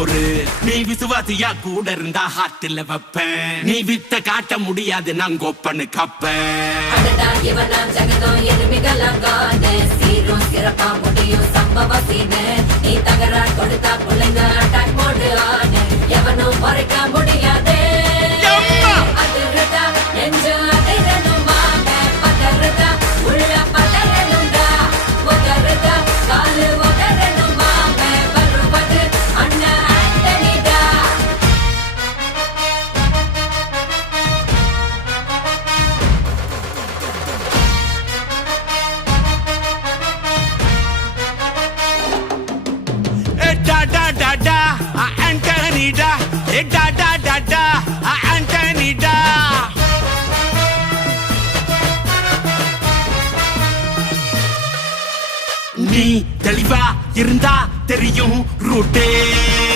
பொறு. நீ விசுவாசியா கூட இருந்தா ஹார்ட்ல வைப்பேன். நீ வித்த காட்ட முடியாது நான் கோப்பனு கப்பேன். சீரும் சிறப்பா முடியும் சம்பவ சீனு. நீ தகராறு கொடுத்தா பிள்ளைங்க அட்டாக் மோடு ஆனு. எவனும் மறைக்க முடியாது. அதிருதா நெஞ்சு அதிரணுமாங்க. பதறுதா உள்ள பதறணுண்டா. உதறுதா காலு உதறணுமாங்க. வருவது அண்ணன் ஆண்டனிடா. Antonida, da da da da, Antonida. நீ தெளிவா இருந்தா தெரியும் ரூட்டே.